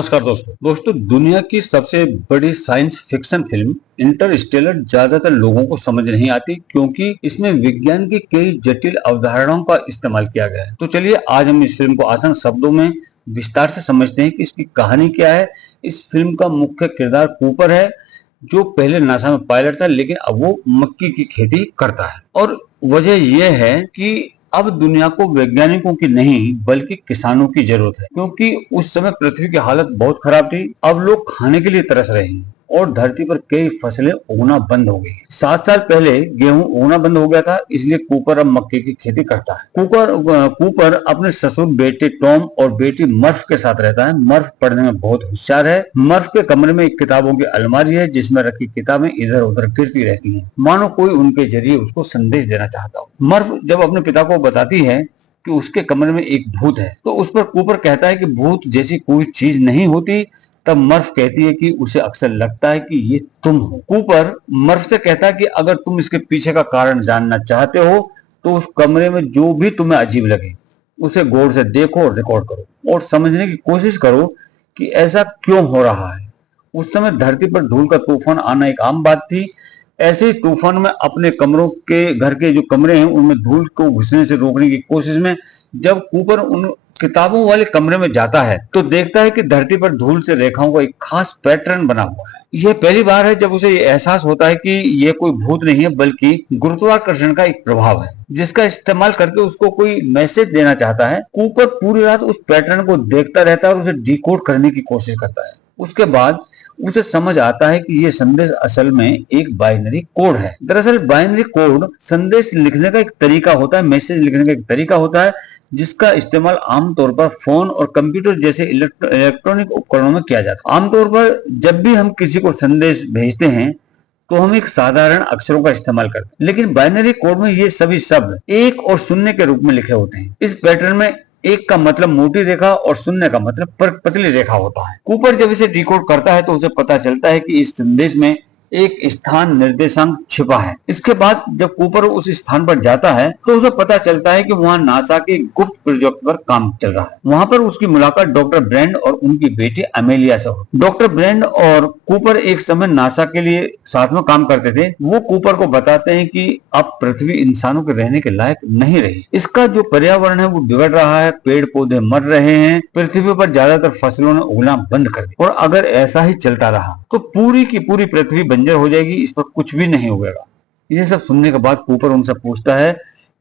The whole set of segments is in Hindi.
नमस्कार दोस्तों दुनिया की सबसे बड़ी साइंस फिक्शन फिल्म इंटरस्टेलर ज्यादातर लोगों को समझ नहीं आती क्योंकि इसमें विज्ञान की कई जटिल अवधारणाओं का इस्तेमाल किया गया है। तो चलिए आज हम इस फिल्म को आसान शब्दों में विस्तार से समझते हैं कि इसकी कहानी क्या है। इस फिल्म का मुख्य किरदार कूपर है, जो पहले नासा में पायलट था लेकिन अब वो मक्की की खेती करता है। और वजह यह है कि अब दुनिया को वैज्ञानिकों की नहीं बल्कि किसानों की जरूरत है, क्योंकि उस समय पृथ्वी की हालत बहुत खराब थी। अब लोग खाने के लिए तरस रहे हैं और धरती पर कई फसलें उगना बंद हो गई। 7 साल पहले गेहूं उगना बंद हो गया था, इसलिए कूपर अब मक्के की खेती करता है। कूपर अपने ससुर बेटे टॉम और बेटी मर्फ के साथ रहता है। मर्फ पढ़ने में बहुत होशियार है। मर्फ के कमरे में एक किताबों की अलमारी है जिसमें रखी किताबें इधर उधर गिरती रहती हैं, मानो कोई उनके जरिए उसको संदेश देना चाहता हो। मर्फ जब अपने पिता को बताती है कि उसके कमरे में एक भूत है, तो उस पर कूपर कहता है कि भूत जैसी कोई चीज नहीं होती। तब मर्फ कहती है कि उसे अक्सर लगता है कि ये तुम हो। कूपर मर्फ से कहता है कि अगर तुम इसके पीछे का कारण जानना चाहते हो तो उस कमरे में जो भी तुम्हें अजीब लगे उसे गौर से देखो और रिकॉर्ड करो और समझने की कोशिश करो कि ऐसा क्यों हो रहा है। उस समय धरती पर धूल का तूफान आना एक आम बात थी। ऐसे ही तूफान में अपने कमरों के घर के जो कमरे हैं उनमें धूल को घुसने से रोकने की कोशिश में जब कूपर उन किताबों वाले कमरे में जाता है तो देखता है कि धरती पर धूल से रेखाओं का एक खास पैटर्न बना हुआ है। यह पहली बार है जब उसे एहसास होता है कि यह कोई भूत नहीं है बल्कि गुरुत्वाकर्षण का एक प्रभाव है, जिसका इस्तेमाल करके उसको कोई मैसेज देना चाहता है। कूपर पूरी रात उस पैटर्न को देखता रहता है और उसे डिकोड करने की कोशिश करता है। उसके बाद उसे समझ आता है कि यह संदेश असल में एक बाइनरी कोड है। दरअसल बाइनरी कोड संदेश लिखने का एक तरीका होता है, मैसेज लिखने का एक तरीका होता है, जिसका इस्तेमाल आमतौर पर फोन और कंप्यूटर जैसे इलेक्ट्रॉनिक उपकरणों में किया जाता है। आमतौर पर जब भी हम किसी को संदेश भेजते हैं तो हम एक साधारण अक्षरों का इस्तेमाल करते हैं, लेकिन बाइनरी कोड में ये सभी शब्द एक और शून्य के रूप में लिखे होते हैं। इस पैटर्न में एक का मतलब मोटी रेखा और शून्य का मतलब पतली रेखा होता है। कूपर जब इसे डिकोड करता है तो उसे पता चलता है कि इस संदेश में एक स्थान निर्देशांक छिपा है। इसके बाद जब कूपर उस स्थान पर जाता है तो उसे पता चलता है कि वहां नासा के गुप्त प्रोजेक्ट पर काम चल रहा है। वहां पर उसकी मुलाकात डॉक्टर ब्रेंड और उनकी बेटी अमेलिया से होती है। डॉक्टर ब्रेंड और कूपर एक समय नासा के लिए साथ में काम करते थे। वो कूपर को बताते हैं कि अब पृथ्वी इंसानों के रहने के लायक नहीं रही। इसका जो पर्यावरण है वो बिगड़ रहा है, पेड़ पौधे मर रहे हैं, पृथ्वी पर ज्यादातर फसलों ने उगना बंद कर दिया और अगर ऐसा ही चलता रहा तो पूरी की पूरी पृथ्वी बंजर हो जाएगी, इस पर कुछ भी नहीं उगेगा। ये सब सुनने के बाद कूपर उनसे पूछता है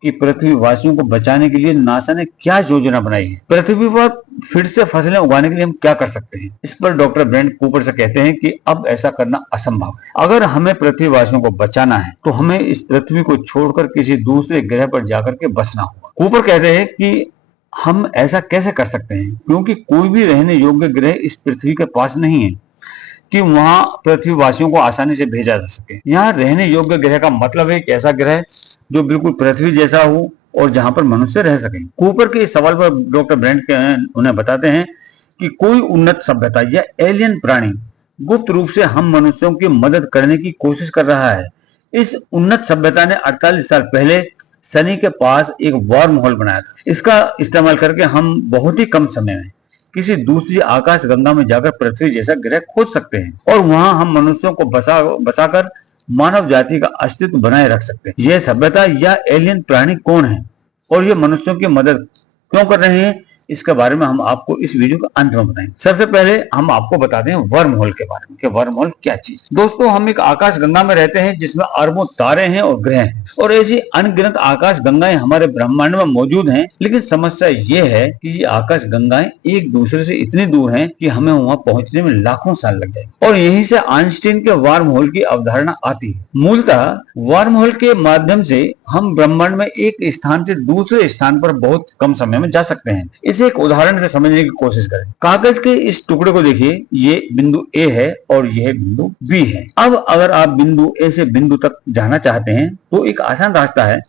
कि पृथ्वी वासियों को बचाने के लिए नासा ने क्या योजना बनाई है, पृथ्वी पर फिर से फसलें उगाने के लिए हम क्या कर सकते हैं। इस पर डॉक्टर ब्रेंड कूपर से कहते हैं कि अब ऐसा करना असंभव है। अगर हमें पृथ्वी वासियों को बचाना है तो हमें इस पृथ्वी को छोड़कर किसी दूसरे ग्रह पर जाकर के बसना होगा। कूपर कहते हैं कि हम ऐसा कैसे कर सकते हैं, क्योंकि कोई भी रहने योग्य ग्रह इस पृथ्वी के पास नहीं है कि वहां पृथ्वीवासियों को आसानी से भेजा जा सके। यहाँ रहने योग्य ग्रह का मतलब है एक ऐसा ग्रह जो बिल्कुल पृथ्वी जैसा हो और जहां पर मनुष्य रह सके। कूपर के इस सवाल पर डॉक्टर ब्रेंट उन्हें बताते हैं कि कोई उन्नत सभ्यता या एलियन प्राणी गुप्त रूप से हम मनुष्यों की मदद करने की कोशिश कर रहा है। इस उन्नत सभ्यता ने 48 साल पहले शनि के पास एक वार्म होल बनाया था। इसका इस्तेमाल करके हम बहुत ही कम समय में किसी दूसरी आकाश गंगा में जाकर पृथ्वी जैसा ग्रह खोज सकते हैं और वहां हम मनुष्यों को बसाकर मानव जाति का अस्तित्व बनाए रख सकते हैं। यह सभ्यता या एलियन प्राणी कौन है और ये मनुष्यों की मदद क्यों कर रहे हैं, इसके बारे में हम आपको इस वीडियो के अंत में बताएंगे। सबसे पहले हम आपको बताते हैं वर्म होल के बारे में कि वर्म होल क्या चीज। दोस्तों, हम एक आकाश गंगा में रहते हैं जिसमें अरबों तारे हैं और ग्रह हैं और ऐसी अनगिनत आकाश गंगाएं हमारे ब्रह्मांड में मौजूद हैं। लेकिन समस्या ये है कि ये आकाश गंगाएं एक दूसरे से इतनी दूर हैं कि हमें वहां पहुंचने में लाखों साल लग जाएंगे और यहीं से आइंस्टीन के वर्म होल की अवधारणा आती है। मूलतः वर्म होल के माध्यम से हम ब्रह्मांड में एक स्थान से दूसरे स्थान पर बहुत कम समय में जा सकते हैं। इसे एक उदाहरण से समझने की कोशिश करें। कागज के इस टुकड़े को देखिए, ये बिंदु ए है और यह बिंदु बी है। अब अगर आप बिंदु ए से बिंदु तक जाना चाहते हैं तो एक आसान रास्ता है,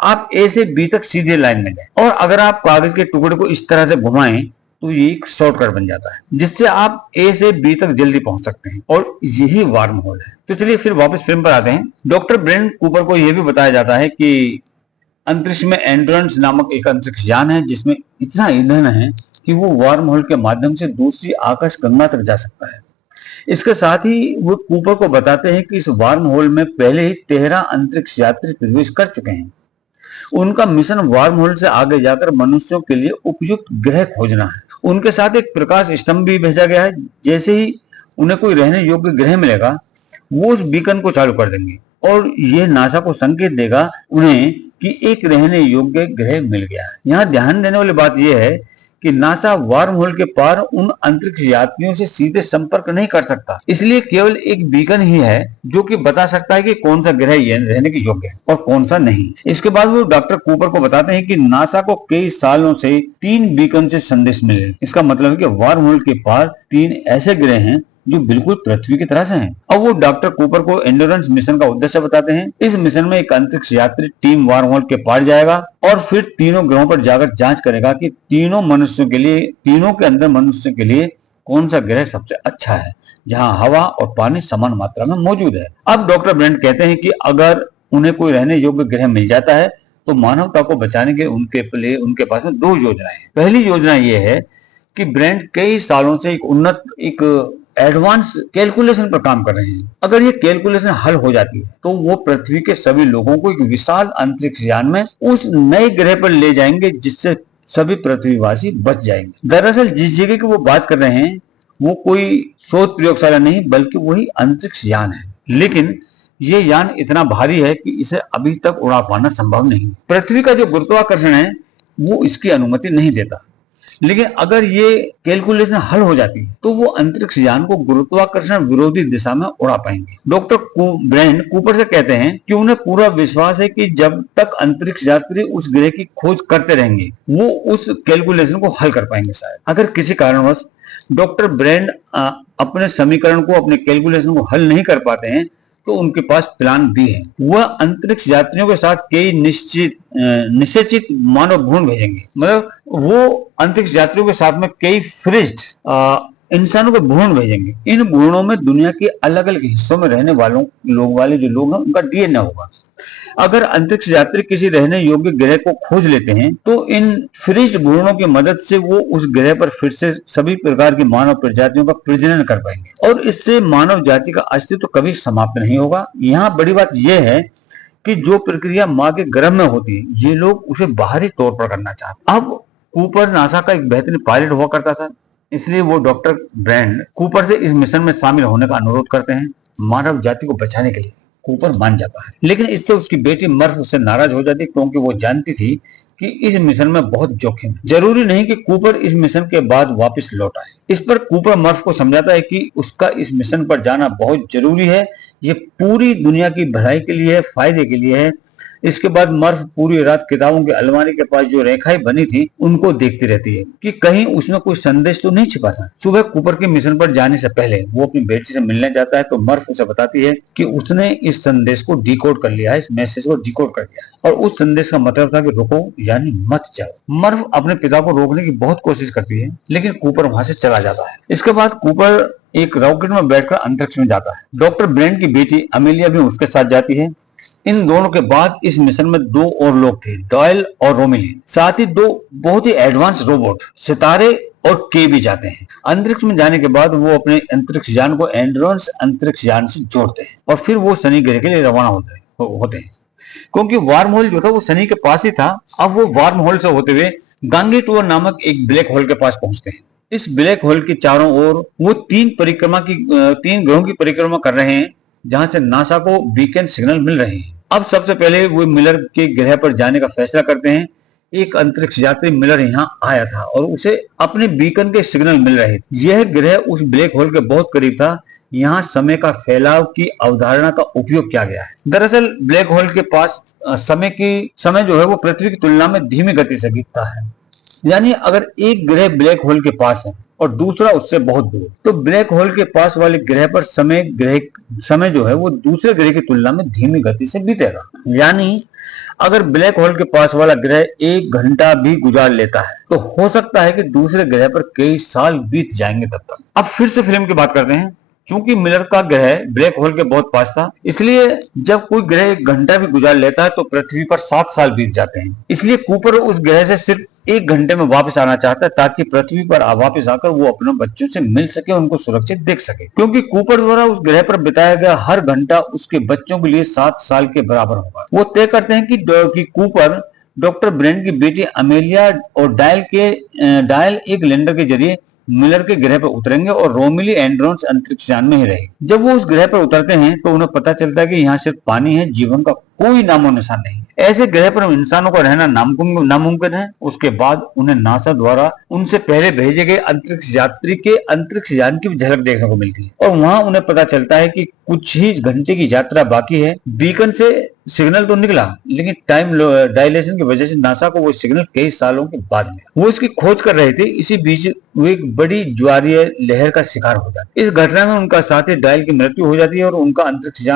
आप ए से बी तक सीधे लाइन में जाएं और अगर आप कागज के टुकड़े को इस तरह से घुमाएं तो ये एक शॉर्टकट बन जाता है जिससे आप ए से बी तक जल्दी पहुंच सकते हैं और यही वर्म होल है। तो चलिए फिर वापस फिल्म पर आते हैं। डॉक्टर ब्रेंड कूपर को यह भी बताया जाता है कि अंतरिक्ष में एंड्रोइड्स नामक एक अंतरिक्ष यान है जिसमें इतना ईंधन है कि वो वार्म होल के माध्यम से दूसरी आकाश गंगा तक जा सकता है। इसके साथ ही वो कूपर को बताते हैं कि इस वार्म होल में पहले ही 13 अंतरिक्ष यात्री प्रवेश कर चुके हैं। उनका मिशन वार्म होल से आगे जाकर मनुष्यों के लिए उपयुक्त ग्रह खोजना है। उनके साथ एक प्रकाश स्तंभ भी भेजा गया है। जैसे ही उन्हें कोई रहने योग्य ग्रह मिलेगा, वो उस बीकन को चालू कर देंगे और यह नासा को संकेत देगा उन्हें कि एक रहने योग्य ग्रह मिल गया है। यहाँ ध्यान देने वाली बात यह है कि नासा वार्म होल के पार उन अंतरिक्ष यात्रियों से सीधे संपर्क नहीं कर सकता, इसलिए केवल एक बीकन ही है जो कि बता सकता है कि कौन सा ग्रह रहने के योग्य है और कौन सा नहीं। इसके बाद वो डॉक्टर कूपर को बताते हैं कि नासा को कई सालों से 3 बीकन से संदेश मिले। इसका मतलब है कि वार्म होल के पार 3 ऐसे ग्रह हैं जो बिल्कुल पृथ्वी की तरह से हैं। अब वो डॉक्टर कूपर को एंडोरेंस मिशन का उद्देश्य बताते हैं। इस मिशन में एक अंतरिक्ष यात्री टीम वार्म होल के पार जाएगा और फिर तीनों ग्रहों पर जाकर जांच करेगा कि तीनों के अंदर मनुष्य के लिए कौन सा ग्रह सबसे अच्छा है, जहां हवा और पानी समान मात्रा में मौजूद है। अब डॉक्टर ब्रेंट कहते हैं कि अगर उन्हें कोई रहने योग्य ग्रह मिल जाता है तो मानवता को बचाने के उनके पास में 2 योजनाएं हैं। पहली योजना यह है कि ब्रेंट कई सालों से एक एडवांस कैलकुलेशन पर काम कर रहे हैं। अगर ये कैलकुलेशन हल हो जाती है तो वो पृथ्वी के सभी लोगों को एक विशाल अंतरिक्ष यान में उस नए ग्रह पर ले जाएंगे जिससे सभी पृथ्वीवासी बच जाएंगे। दरअसल जिस जगह की वो बात कर रहे हैं वो कोई शोध प्रयोगशाला नहीं बल्कि वही अंतरिक्ष यान है, लेकिन ये यान इतना भारी है कि इसे अभी तक उड़ा पाना संभव नहीं। पृथ्वी का जो गुरुत्वाकर्षण है वो इसकी अनुमति नहीं देता, लेकिन अगर ये कैलकुलेशन हल हो जाती है तो वो अंतरिक्ष यान को गुरुत्वाकर्षण विरोधी दिशा में उड़ा पाएंगे। डॉक्टर ब्रेंट कूपर से कहते हैं कि उन्हें पूरा विश्वास है कि जब तक अंतरिक्ष यात्री उस ग्रह की खोज करते रहेंगे वो उस कैलकुलेशन को हल कर पाएंगे। शायद अगर किसी कारणवश डॉक्टर ब्रेंट अपने समीकरण को, अपने कैलकुलेशन को हल नहीं कर पाते हैं तो उनके पास प्लान बी है। वह अंतरिक्ष यात्रियों के साथ कई निश्चित मानव भ्रूण भेजेंगे। मतलब वो अंतरिक्ष यात्रियों के साथ में कई फ्रिज्ड इंसानों के भ्रूण भेजेंगे। इन भ्रूणों में दुनिया के अलग अलग हिस्सों में रहने वाले जो लोग हैं उनका डीएनए होगा। अगर अंतरिक्ष यात्री किसी रहने योग्य ग्रह को खोज लेते हैं तो इन फ्रिज्ड भ्रूणों की मदद से वो उस ग्रह पर फिर से सभी प्रकार की मानव प्रजातियों का प्रजनन कर पाएंगे और इससे मानव जाति का अस्तित्व कभी समाप्त नहीं होगा। यहाँ बड़ी बात यह है कि जो प्रक्रिया माँ के गर्भ में होती है ये लोग उसे बाहरी तौर पर करना चाहते। अब कूपर नासा का एक बेहतरीन पायलट हुआ करता था, इसलिए वो डॉक्टर ब्रेंट कूपर से इस मिशन में शामिल होने का अनुरोध करते हैं। मानव जाति को बचाने के लिए कूपर मान जाता है, लेकिन इससे उसकी बेटी मर्फ उससे नाराज हो जाती क्योंकि वो जानती थी कि इस मिशन में बहुत जोखिम है। जरूरी नहीं कि कूपर इस मिशन के बाद वापस लौट आए। इस पर कूपर मर्फ को समझाता है कि उसका इस मिशन पर जाना बहुत जरूरी है, ये पूरी दुनिया की भलाई के लिए है, फायदे के लिए है। इसके बाद मर्फ पूरी रात किताबों की अलमारी के पास जो रेखाएं बनी थी उनको देखती रहती है कि कहीं उसमें कोई संदेश तो नहीं छिपा था। सुबह कूपर के मिशन पर जाने से पहले वो अपनी बेटी से मिलने जाता है तो मर्फ उसे बताती है कि उसने इस संदेश को डिकोड कर लिया है, इस मैसेज को डिकोड कर लिया है और उस संदेश का मतलब था कि रुको, यानी मत जाओ। मर्फ अपने पिता को रोकने की बहुत कोशिश करती है लेकिन कूपर वहां से चला जाता है। इसके बाद कूपर एक रॉकेट में बैठकर अंतरिक्ष में जाता है। डॉक्टर ब्रेंट की बेटी अमेलिया भी उसके साथ जाती है। इन दोनों के बाद इस मिशन में 2 और लोग थे, डॉयल और रोमिली, साथ ही 2 बहुत ही एडवांस रोबोट सितारे और के भी जाते हैं। अंतरिक्ष में जाने के बाद वो अपने अंतरिक्ष यान को एंड्रोन्स अंतरिक्ष यान से जोड़ते हैं और फिर वो शनि ग्रह के लिए रवाना होते हैं। क्योंकि वार्म होल जो था वो शनि के पास ही था, अब वो वार्म होल से होते हुए गांगी टूर नामक एक ब्लैक होल के पास पहुंचते हैं। इस ब्लैक होल के चारों ओर वो 3 ग्रहों की परिक्रमा कर रहे हैं जहां से नासा को बीकन सिग्नल मिल रहे हैं। अब सबसे पहले वो मिलर के ग्रह पर जाने का फैसला करते हैं। एक अंतरिक्ष यात्री मिलर यहाँ आया था और उसे अपने बीकन के सिग्नल मिल रहे थे। यह ग्रह उस ब्लैक होल के बहुत करीब था। यहाँ समय का फैलाव की अवधारणा का उपयोग किया गया है। दरअसल ब्लैक होल के पास समय जो है वो पृथ्वी की तुलना में धीमी गति से बीतता है। यानी अगर एक ग्रह ब्लैक होल के पास है और दूसरा उससे बहुत दूर, तो ब्लैक होल के पास वाले ग्रह पर समय जो है वो दूसरे ग्रह की तुलना में धीमी गति से बीतेगा। यानी अगर ब्लैक होल के पास वाला ग्रह 1 घंटा भी गुजार लेता है तो हो सकता है कि दूसरे ग्रह पर कई साल बीत जाएंगे तब तक। अब फिर से फिल्म की बात करते हैं। चूंकि मिलर का ग्रह ब्लैक होल के बहुत पास था, इसलिए जब कोई ग्रह 1 घंटा भी गुजार लेता है तो पृथ्वी पर 7 साल बीत जाते हैं। इसलिए कूपर उस ग्रह से सिर्फ 1 घंटे में वापस आना चाहता है ताकि पृथ्वी पर वापस आकर वो अपने बच्चों से मिल सके, उनको सुरक्षित देख सके, क्योंकि कूपर द्वारा उस ग्रह पर बिताया गया हर घंटा उसके बच्चों के लिए 7 साल के बराबर होगा। वो तय करते हैं कि कूपर डॉक्टर ब्रेंड की बेटी अमेलिया और डायल एक लैंडर के जरिए मिलर के ग्रह पर उतरेंगे और रोमिली एंड्रोन्स अंतरिक्ष यान में ही रहेगी। जब वो उस ग्रह पर उतरते हैं तो उन्हें पता चलता है कि यहाँ सिर्फ पानी है, जीवन का कोई नामो निशान नहीं। ऐसे ग्रह पर इंसानों का रहना नामुमकिन है। उसके बाद उन्हें नासा द्वारा उनसे पहले भेजे गए अंतरिक्ष यात्री के अंतरिक्ष यान की झलक देखने को मिलती है और वहां उन्हें पता चलता है कि कुछ ही घंटे की यात्रा बाकी है। बीकन से सिग्नल तो निकला, लेकिन टाइम डायलेशन की वजह से नासा को वो सिग्नल कई सालों के बाद मिला। वो इसकी खोज कर रहे थे, इसी बीच वो एक बड़ी ज्वारीय लहर का शिकार हो जाता है। इस घटना में उनका साथी डायल की मृत्यु हो जाती है और उनका अंतरिक्ष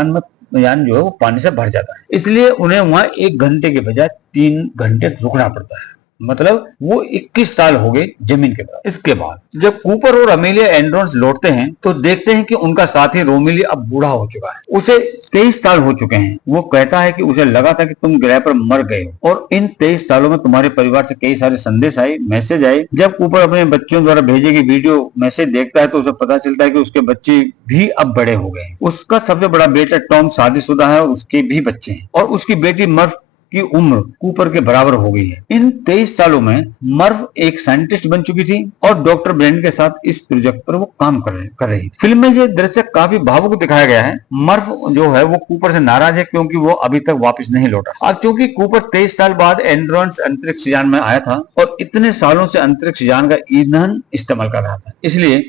यान जो है वो पानी से भर जाता है। इसलिए उन्हें वहां 1 घंटे के बजाय 3 घंटे रुकना पड़ता है। मतलब वो 21 साल हो गए जमीन के पास। इसके बाद जब कूपर और अमेलिया एंड्रोन्स लौटते हैं तो देखते हैं कि उनका साथी रोमिली अब बूढ़ा हो चुका है। उसे 23 साल हो चुके हैं। वो कहता है कि उसे लगा था कि तुम ग्रह पर मर गए हो और इन 23 सालों में तुम्हारे परिवार से कई सारे संदेश आए, मैसेज आए। जब कूपर अपने बच्चों द्वारा भेजे गई वीडियो मैसेज देखता है तो उसे पता चलता है कि उसके बच्चे भी अब बड़े हो गए हैं। उसका सबसे बड़ा बेटा टॉम शादीशुदा है और उसके भी बच्चे हैं और उसकी बेटी मर्फ की उम्र कूपर के बराबर हो गई है। इन 23 सालों में मर्व एक साइंटिस्ट बन चुकी थी और डॉक्टर ब्रेंड के साथ इस प्रोजेक्ट पर वो काम कर रही थी। फिल्म में ये दृश्य काफी भावुक दिखाया गया है। मर्व जो है वो कूपर से नाराज है क्योंकि वो अभी तक वापस नहीं लौटा। अब क्योंकि कूपर 23 साल बाद एंड्रोन्स अंतरिक्ष यान में आया था और इतने सालों से अंतरिक्ष यान का ईंधन इस्तेमाल कर रहा था, इसलिए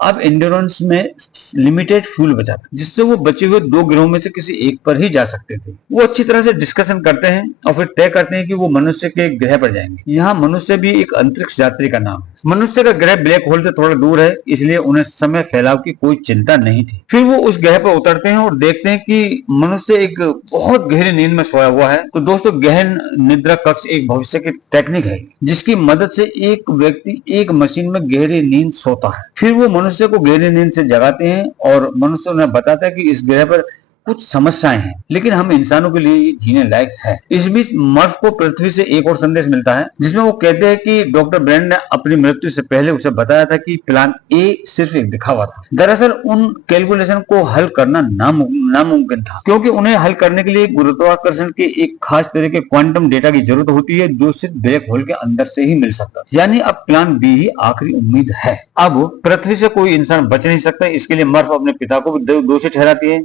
अब एंड्योरेंस में लिमिटेड फ्यूल बचा था, जिससे वो बचे हुए 2 ग्रहों में से किसी एक पर ही जा सकते थे। वो अच्छी तरह से डिस्कशन करते हैं और फिर तय करते हैं कि वो मनुष्य के ग्रह पर जाएंगे। यहाँ मनुष्य भी एक अंतरिक्ष यात्री का नाम है। मनुष्य का ग्रह ब्लैक होल से थोड़ा दूर है, इसलिए उन्हें समय फैलाव की कोई चिंता नहीं थी। फिर वो उस ग्रह पर उतरते हैं और देखते हैं कि मनुष्य एक बहुत गहरी नींद में सोया हुआ है। तो दोस्तों, गहन निद्रा कक्ष एक भविष्य की टेक्निक है जिसकी मदद से एक व्यक्ति एक मशीन में गहरी नींद सोता है। फिर वो मनुष्य को गहरी नींद से जगाते हैं और मनुष्य उन्हें बताता है कि इस ग्रह पर कुछ समस्याएं हैं, लेकिन हम इंसानों के लिए ये जीने लायक है। इस बीच मर्फ को पृथ्वी से एक और संदेश मिलता है जिसमें वो कहते हैं कि डॉक्टर ब्रेंड ने अपनी मृत्यु से पहले उसे बताया था कि प्लान ए सिर्फ एक दिखावा था। दरअसल उन कैलकुलेशन को हल करना नामुमकिन था, क्योंकि उन्हें हल करने के लिए गुरुत्वाकर्षण के एक खास तरह के क्वांटम डेटा की जरूरत होती है जो सिर्फ ब्लैक होल के अंदर से ही मिल सकता है। यानी अब प्लान बी ही आखिरी उम्मीद है। अब पृथ्वी से कोई इंसान बच नहीं सकता। इसके लिए मर्फ अपने पिता को दोषी ठहराती है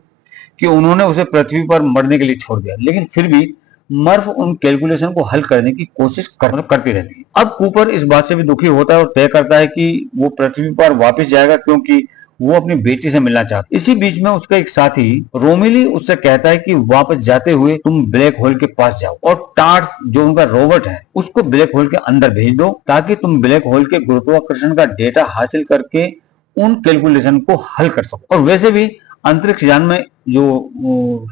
कि उन्होंने उसे पृथ्वी पर मरने के लिए छोड़ दिया, लेकिन फिर भी मर्फ उन कैलकुलेशन को हल करने की कोशिश करती रहती है। अब कूपर इस बात से भी दुखी होता है और तय करता है कि वो पृथ्वी पर वापस जाएगा क्योंकि वो अपनी बेटी से मिलना चाहता है। इसी बीच में उसका एक साथी रोमिली उससे कहता है कि वापस जाते हुए तुम ब्लैक होल के पास जाओ और टार्स जो उनका रोबोट है उसको ब्लैक होल के अंदर भेज दो ताकि तुम ब्लैक होल के गुरुत्वाकर्षण का डेटा हासिल करके उन कैलकुलेशन को हल कर सको। और वैसे भी अंतरिक्ष यान में जो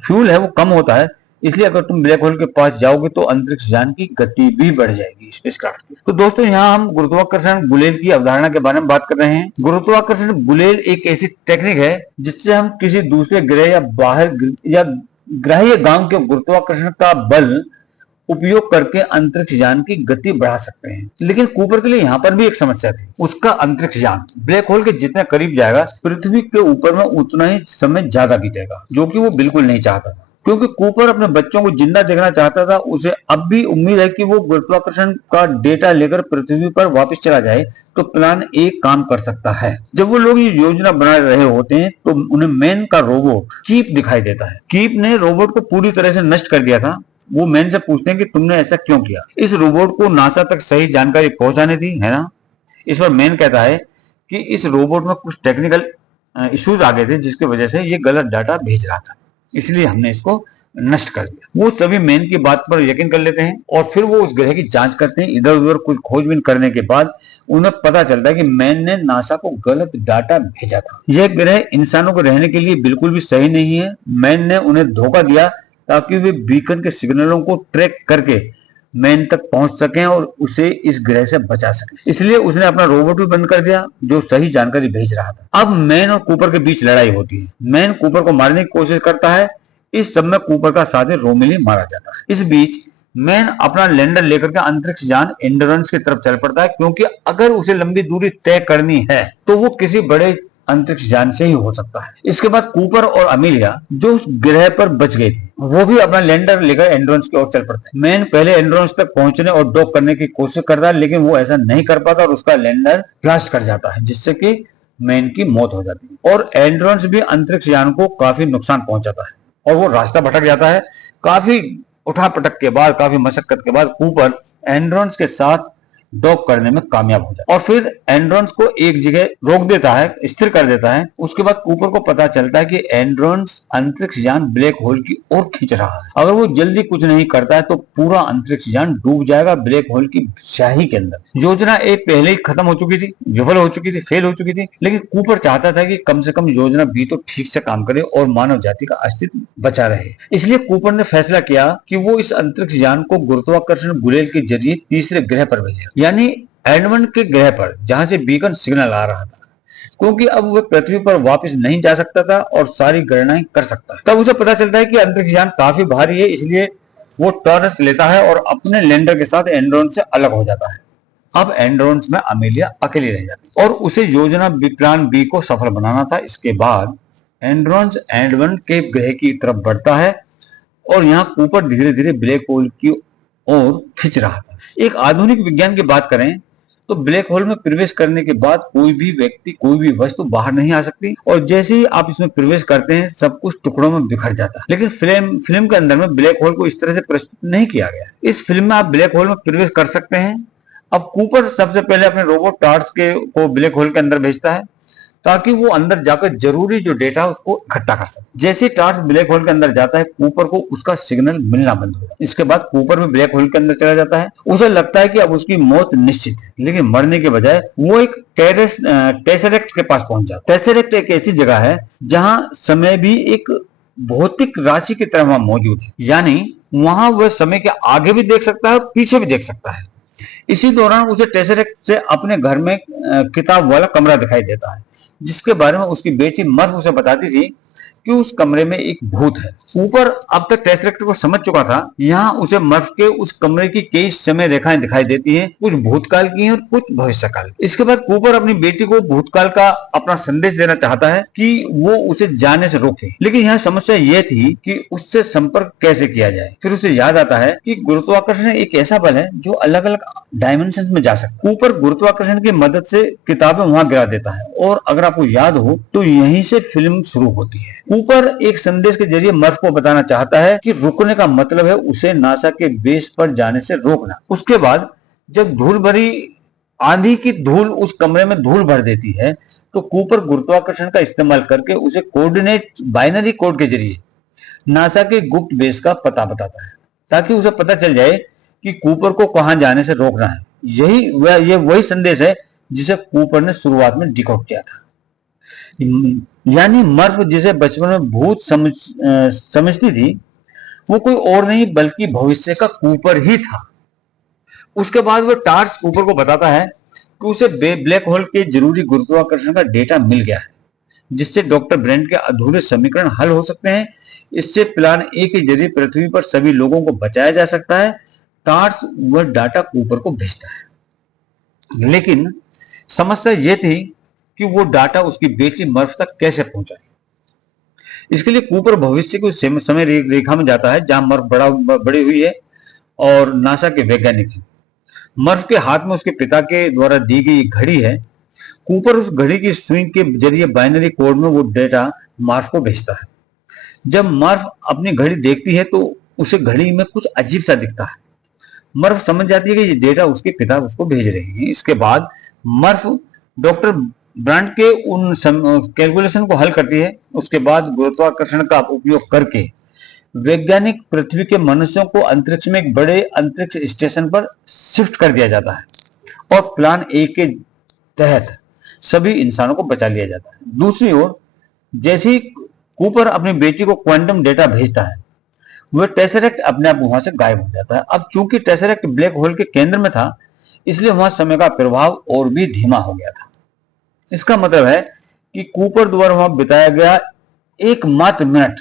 फ्यूल है वो कम होता है, इसलिए अगर तुम ब्लैक होल के पास जाओगे तो अंतरिक्ष यान की गति भी बढ़ जाएगी स्पेसक्राफ्ट की। तो दोस्तों, यहाँ हम गुरुत्वाकर्षण बुलेल की अवधारणा के बारे में बात कर रहे हैं। गुरुत्वाकर्षण बुलेल एक ऐसी टेक्निक है जिससे हम किसी दूसरे ग्रह या ग्रह या गांव के गुरुत्वाकर्षण का बल उपयोग करके अंतरिक्ष यान की गति बढ़ा सकते हैं। लेकिन कूपर के लिए यहाँ पर भी एक समस्या थी। उसका अंतरिक्ष यान ब्लैक होल के जितने करीब जाएगा पृथ्वी के ऊपर में उतना ही समय ज्यादा बीतेगा, जो कि वो बिल्कुल नहीं चाहता था। क्योंकि कूपर अपने बच्चों को जिंदा देखना चाहता था, उसे अब भी उम्मीद है कि वो गुरुत्वाकर्षण का डेटा लेकर पृथ्वी पर वापस चला जाए तो प्लान ए काम कर सकता है। जब वो लोग ये योजना बना रहे होते हैं तो उन्हें मैन का रोबोट कीप दिखाई देता है। कीप ने रोबोट को पूरी तरह से नष्ट कर दिया था। वो मैन से पूछते हैं कि तुमने ऐसा क्यों किया। इस रोबोट को नासा तक सही जानकारी पहुंचानी थी, है ना। इस पर मैन कहता है कि इस रोबोट में कुछ टेक्निकल इश्यूज आ गए थे जिसकी वजह से ये गलत डाटा भेज रहा था, इसलिए हमने इसको नष्ट कर दिया। वो सभी मैन की बात पर यकीन कर लेते हैं और फिर वो उस ग्रह की जांच करते हैं। इधर उधर कुछ खोजबीन करने के बाद उन्हें पता चलता है कि मैन ने नासा को गलत डाटा भेजा था। यह ग्रह इंसानों को रहने के लिए बिल्कुल भी सही नहीं है। मैन ने उन्हें धोखा दिया ताकि वे बीकन के सिग्नलों को ट्रैक करके मैन तक पहुंच सकें और उसे इस ग्रह से बचा सकें। इसलिए उसने अपना रोबोट भी बंद कर दिया जो सही जानकारी भेज रहा था। अब मैन और कूपर के बीच लड़ाई होती है। मैन कूपर को मारने की कोशिश करता है। इस सब में कूपर का साथी रोमिली मारा जाता है। इस बीच मैन अपना लैंडर लेकर के अंतरिक्ष यान एंडोरेंस की तरफ चल पड़ता है, क्योंकि अगर उसे लंबी दूरी तय करनी है तो वो किसी बड़े अंतरिक्ष यान से ही हो सकता है। इसके बाद कूपर और अमीलिया जो उस ग्रह पर बच गए थे वो भी अपना लैंडर लेकर एंडोरेंस की ओर चल पड़ते हैं। मैन पहले एंडोरेंस तक पहुंचने और डॉक करने की कोशिश करता है, लेकिन वो ऐसा नहीं कर पाता और उसका लैंडर ब्लास्ट कर जाता है, जिससे कि मैन की मौत हो जाती है और एंडोरेंस भी अंतरिक्ष यान को काफी नुकसान पहुंचाता है और वो रास्ता भटक जाता है। काफी उठापटक के बाद, काफी मशक्कत के बाद कूपर एंड्रॉन्स के साथ डॉक करने में कामयाब हो जाता है और फिर एंड्रॉन्स को एक जगह रोक देता है, स्थिर कर देता है। उसके बाद कूपर को पता चलता है कि एंड्रॉन्स अंतरिक्ष यान ब्लैक होल की ओर खींच रहा है। अगर वो जल्दी कुछ नहीं करता है तो पूरा अंतरिक्ष यान डूब जाएगा ब्लैक होल की स्याही के अंदर। योजना एक पहले ही खत्म हो चुकी थी, विफल हो चुकी थी, फेल हो चुकी थी, लेकिन कूपर चाहता था कि कम से कम योजना बी तो ठीक से काम करे और मानव जाति का अस्तित्व बचा रहे। इसलिए कूपर ने फैसला किया कि वो इस अंतरिक्ष यान को गुरुत्वाकर्षण गुलेल के जरिए तीसरे ग्रह पर भेजेगा, यानी एडमंड के ग्रह पर, जहां से बीकन सिग्नल आ रहा था, क्योंकि अब वह पृथ्वी पर वापस नहीं जा सकता था और सारी गणनाएं कर सकता है। तब उसे पता चलता है कि अंतरिक्ष यान काफी भारी है, इसलिए वो टॉरस लेता है और अपने लैंडर के साथ एंड्रोन से अलग हो जाता है। अब एंड्रोन्स में अमेलिया अकेली रह जाती और उसे योजना प्लान बी को सफल बनाना था। इसके बाद एंड्रोन्स एडमंड के ग्रह की तरफ बढ़ता है और यहाँ कूपर धीरे धीरे ब्लैक होल की ओर खिंच रहा था। एक आधुनिक विज्ञान की बात करें तो ब्लैक होल में प्रवेश करने के बाद कोई भी व्यक्ति, कोई भी वस्तु बाहर नहीं आ सकती और जैसे ही आप इसमें प्रवेश करते हैं सब कुछ टुकड़ों में बिखर जाता है। लेकिन फिल्म के अंदर में ब्लैक होल को इस तरह से प्रस्तुत नहीं किया गया। इस फिल्म में आप ब्लैक होल में प्रवेश कर सकते हैं। अब कूपर सबसे पहले अपने रोबोट टार्स को ब्लैक होल के अंदर भेजता है ताकि वो अंदर जाकर जरूरी जो डेटा है उसको इकट्ठा कर सके। जैसे टार्स ब्लैक होल के अंदर जाता है कूपर को उसका सिग्नल मिलना बंद हो जाता है। इसके बाद कूपर भी ब्लैक होल के अंदर चला जाता है। उसे लगता है कि अब उसकी मौत निश्चित है, लेकिन मरने के बजाय वो एक टेसरेक्ट के पास पहुंच जाता है। टेसरेक्ट एक ऐसी जगह है जहां समय भी एक भौतिक राशि की तरह वहां मौजूद है, यानी वहां वह समय के आगे भी देख सकता है और पीछे भी देख सकता है। इसी दौरान उसे टेसरेक्ट से अपने घर में किताब वाला कमरा दिखाई देता है, जिसके बारे में उसकी बेटी मर्फ उसे बताती थी कि उस कमरे में एक भूत है। ऊपर अब तक टेसरेक्ट को समझ चुका था। यहाँ उसे मर्फ के उस कमरे की कई समय रेखाएं दिखाई देती हैं, कुछ भूतकाल की हैं और कुछ भविष्यकाल। इसके बाद कूपर अपनी बेटी को भूतकाल का अपना संदेश देना चाहता है कि वो उसे जाने से रोके, लेकिन यहाँ समस्या यह थी कि उससे संपर्क कैसे किया जाए। फिर उसे याद आता है कि गुरुत्वाकर्षण एक ऐसा बल है जो अलग अलग डायमेंशन में जा सकता है। कूपर गुरुत्वाकर्षण की मदद से किताबें वहां गिरा देता है और अगर आपको याद हो तो यहीं से फिल्म शुरू होती है। कूपर एक संदेश के जरिए मर्फ को बताना चाहता है कि रुकने का मतलब है उसे नासा के बेस पर जाने से रोकना। उसके बाद जब धूल भरी आंधी की धूल उस कमरे में धूल भर देती है तो कूपर गुरुत्वाकर्षण का इस्तेमाल करके उसे कोऑर्डिनेट बाइनरी कोड के जरिए नासा के गुप्त बेस का पता बताता है, ताकि उसे पता चल जाए कि कूपर को कहां जाने से रोकना है। ये वही संदेश है जिसे कूपर ने शुरुआत में डिकोड किया था। यानी मर्फ जिसे बचपन में भूत समझती थी वो कोई और नहीं बल्कि भविष्य का कूपर ही था। उसके बाद वो टार्स कूपर को बताता है कि उसे ब्लैक होल के जरूरी गुरुत्वाकर्षण का डेटा मिल गया है, जिससे डॉक्टर ब्रेंट के अधूरे समीकरण हल हो सकते हैं। इससे प्लान ए के जरिए पृथ्वी पर सभी लोगों को बचाया जा सकता है। टार्स वह डाटा कूपर को भेजता है, लेकिन समस्या यह थी कि वो डाटा उसकी बेटी मर्फ तक कैसे पहुंचाए। इसके लिए कूपर भविष्य की समय रेखा में जाता है जहां मर्फ बड़ी हुई है और नासा के वैज्ञानिक हैं। मर्फ के हाथ में उसके पिता के द्वारा दी गई घड़ी है। कूपर उस घड़ी की सुई के जरिए बाइनरी कोड में वो डेटा मर्फ को भेजता है। जब मर्फ अपनी घड़ी देखती है तो उसे घड़ी में कुछ अजीब सा दिखता है। मर्फ समझ जाती है कि ये डेटा उसके पिता उसको भेज रहे हैं। इसके बाद मर्फ डॉक्टर ब्रांड के उन कैलकुलेशन को हल करती है। उसके बाद गुरुत्वाकर्षण का उपयोग करके वैज्ञानिक पृथ्वी के मनुष्यों को अंतरिक्ष में एक बड़े अंतरिक्ष स्टेशन पर शिफ्ट कर दिया जाता है और प्लान ए के तहत सभी इंसानों को बचा लिया जाता है। दूसरी ओर जैसे ही कूपर अपनी बेटी को क्वांटम डेटा भेजता है वह टेसरेक्ट अपने आप वहां से गायब हो जाता है। अब चूंकि टेसरेक्ट ब्लैक होल के केंद्र में था, इसलिए वहां समय का प्रभाव और भी धीमा हो गया था। इसका मतलब है कि कूपर द्वारा वहां बिताया गया एकमात्र मिनट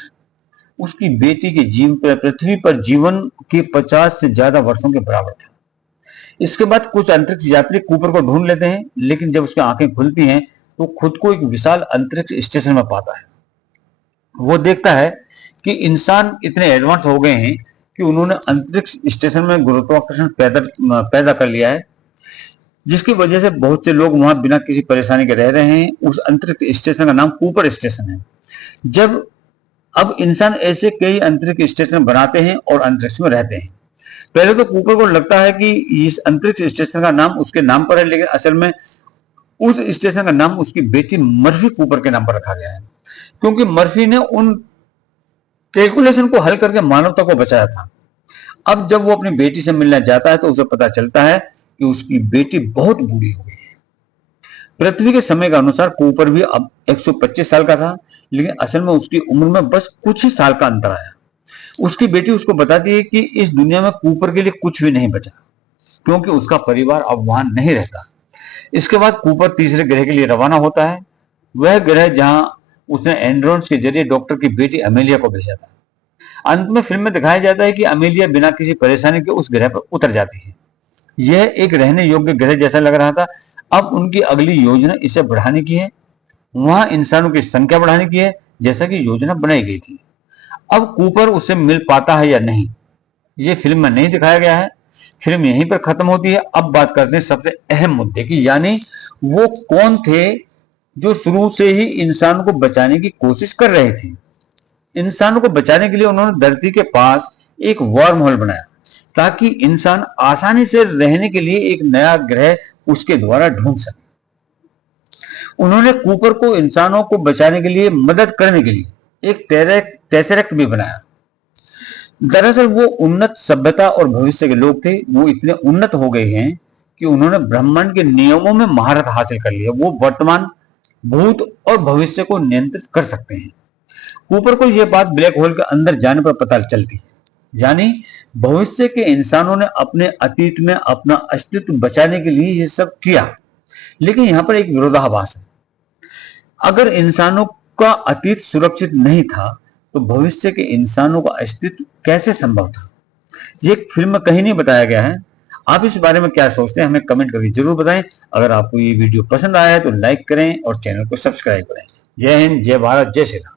उसकी बेटी के जीवन पृथ्वी पर जीवन के 50 से ज्यादा वर्षों के बराबर था। इसके बाद कुछ अंतरिक्ष यात्री कूपर को ढूंढ लेते हैं, लेकिन जब उसकी आंखें खुलती हैं तो खुद को एक विशाल अंतरिक्ष स्टेशन में पाता है। वो देखता है कि इंसान इतने एडवांस हो गए हैं कि उन्होंने अंतरिक्ष स्टेशन में गुरुत्वाकर्षण पैदा कर लिया है, जिसकी वजह से बहुत से लोग वहां बिना किसी परेशानी के रह रहे हैं। उस अंतरिक्ष स्टेशन का नाम कूपर स्टेशन है। जब अब इंसान ऐसे कई अंतरिक्ष स्टेशन बनाते हैं और अंतरिक्ष में रहते हैं। पहले तो कूपर को लगता है कि इस अंतरिक्ष स्टेशन का नाम उसके नाम पर है, लेकिन असल में उस स्टेशन का नाम उसकी बेटी मर्फी कूपर के नाम पर रखा गया है, क्योंकि मर्फी ने उन कैलकुलेशन को हल करके मानवता को बचाया था। अब जब वो अपनी बेटी से मिलने जाता है तो उसे पता चलता है कि उसकी बेटी बहुत बूढ़ी हो गई है। पृथ्वी के समय के अनुसार कूपर भी अब 125 साल का था, लेकिन असल में उसकी उम्र में बस कुछ ही साल का अंतर आया। उसकी बेटी उसको बताती है कि इस दुनिया में कूपर के लिए कुछ भी नहीं बचा, क्योंकि उसका परिवार अब वहां नहीं रहता। इसके बाद कूपर तीसरे ग्रह के लिए रवाना होता है, वह ग्रह जहां उसने एंड्रोन्स के जरिए डॉक्टर की बेटी अमेलिया को भेजा था। अंत में फिल्म में दिखाया जाता है कि अमेलिया बिना किसी परेशानी के उस ग्रह पर उतर जाती है। यह एक रहने योग्य ग्रह जैसा लग रहा था। अब उनकी अगली योजना इसे बढ़ाने की है, वहां इंसानों की संख्या बढ़ाने की है, जैसा कि योजना बनाई गई थी। अब कूपर उससे मिल पाता है या नहीं, ये फिल्म में नहीं दिखाया गया है। फिल्म यहीं पर खत्म होती है। अब बात करते हैं सबसे अहम मुद्दे की, यानी वो कौन थे जो शुरू से ही इंसान को बचाने की कोशिश कर रहे थे। इंसानों को बचाने के लिए उन्होंने धरती के पास एक वार्म होल बनाया, ताकि इंसान आसानी से रहने के लिए एक नया ग्रह उसके द्वारा ढूंढ सके। उन्होंने कूपर को इंसानों को बचाने के लिए मदद करने के लिए एक टेसरेक्ट भी बनाया। दरअसल वो उन्नत सभ्यता और भविष्य के लोग थे। वो इतने उन्नत हो गए हैं कि उन्होंने ब्रह्मांड के नियमों में महारत हासिल कर ली है। वो वर्तमान, भूत और भविष्य को नियंत्रित कर सकते हैं। कूपर को यह बात ब्लैक होल के अंदर जाने पर पता चलती है, यानी भविष्य के इंसानों ने अपने अतीत में अपना अस्तित्व बचाने के लिए यह सब किया। लेकिन यहां पर एक विरोधाभास है। अगर इंसानों का अतीत सुरक्षित नहीं था तो भविष्य के इंसानों का अस्तित्व कैसे संभव था? ये फिल्म में कहीं नहीं बताया गया है। आप इस बारे में क्या सोचते हैं, हमें कमेंट करके जरूर बताएं। अगर आपको ये वीडियो पसंद आया है तो लाइक करें और चैनल को सब्सक्राइब करें। जय हिंद, जय भारत, जय श्री राम।